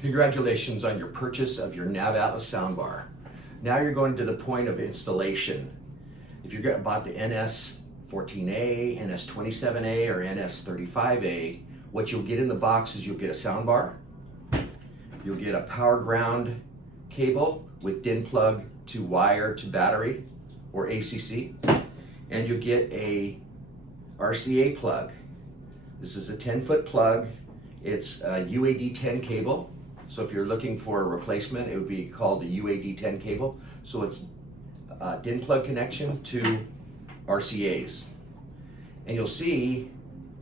Congratulations on your purchase of your Navatlas soundbar. Now you're going to the point of installation. If you bought the NS14A, NS27A, or NS35A, what you'll get in the box is you'll get a soundbar, you'll get a power ground cable with DIN plug to wire to battery or ACC, and you'll get a RCA plug. This is a 10-foot plug. It's a UAD10 cable. So if you're looking for a replacement, it would be called a UAD10 cable. So it's a DIN plug connection to RCAs. And you'll see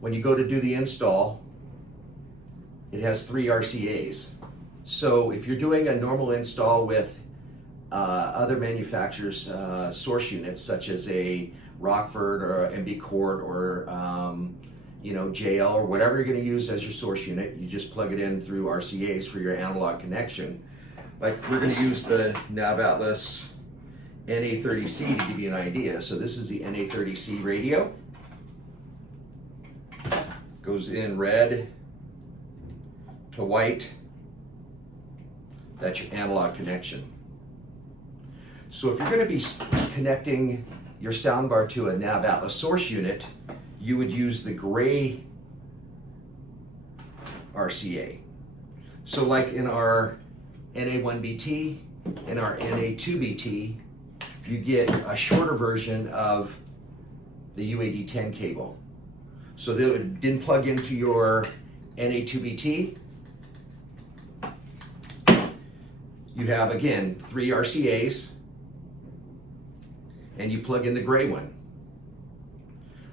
when you go to do the install, it has 3 RCAs. So if you're doing a normal install with other manufacturers' source units, such as a Rockford or MB Cord or JL or whatever you're going to use as your source unit, you just plug it in through RCAs for your analog connection. Like we're going to use the Navatlas NA30C to give you an idea. So this is the NA30C radio. Goes in red to white. That's your analog connection. So if you're going to be connecting your soundbar to a Navatlas source unit, you would use the gray RCA. So like in our NA1BT and our NA2BT, you get a shorter version of the UAD10 cable. So they didn't plug into your NA2BT. You have, again, 3 RCAs, and you plug in the gray one.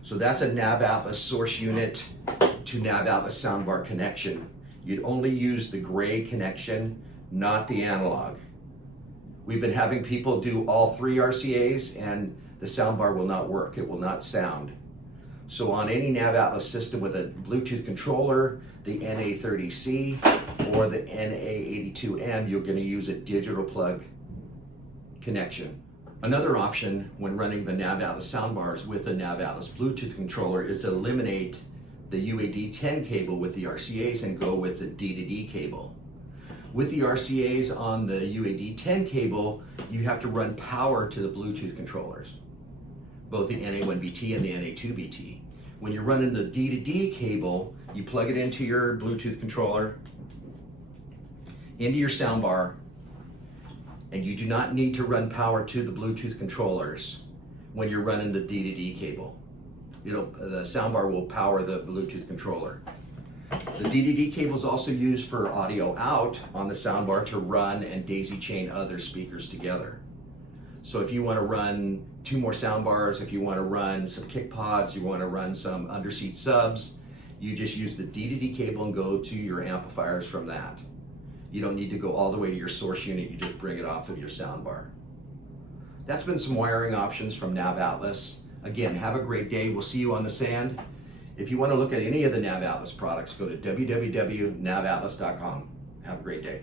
So that's a Navatlas source unit to Navatlas soundbar connection. You'd only use the gray connection, not the analog. We've been having people do all 3 RCAs and the soundbar will not work. It will not sound. So on any Navatlas system with a Bluetooth controller, the NA30C or the NA82M, you're going to use a digital plug connection. Another option when running the Navatlas soundbars with a Navatlas Bluetooth controller is to eliminate the UAD10 cable with the RCAs and go with the D2D cable. With the RCAs on the UAD10 cable, you have to run power to the Bluetooth controllers, both the NA1BT and the NA2BT. When you're running the D2D cable, you plug it into your Bluetooth controller, into your soundbar, and you do not need to run power to the Bluetooth controllers when you're running the D2D cable. The soundbar will power the Bluetooth controller. The D2D cable is also used for audio out on the soundbar to run and daisy chain other speakers together. So if you want to run 2 more soundbars, if you want to run some kick pods, you want to run some underseat subs, you just use the D2D cable and go to your amplifiers from that. You don't need to go all the way to your source unit, you just bring it off of your soundbar. That's been some wiring options from Navatlas. Again, have a great day. We'll see you on the sand. If you want to look at any of the Navatlas products, go to www.navatlas.com. Have a great day.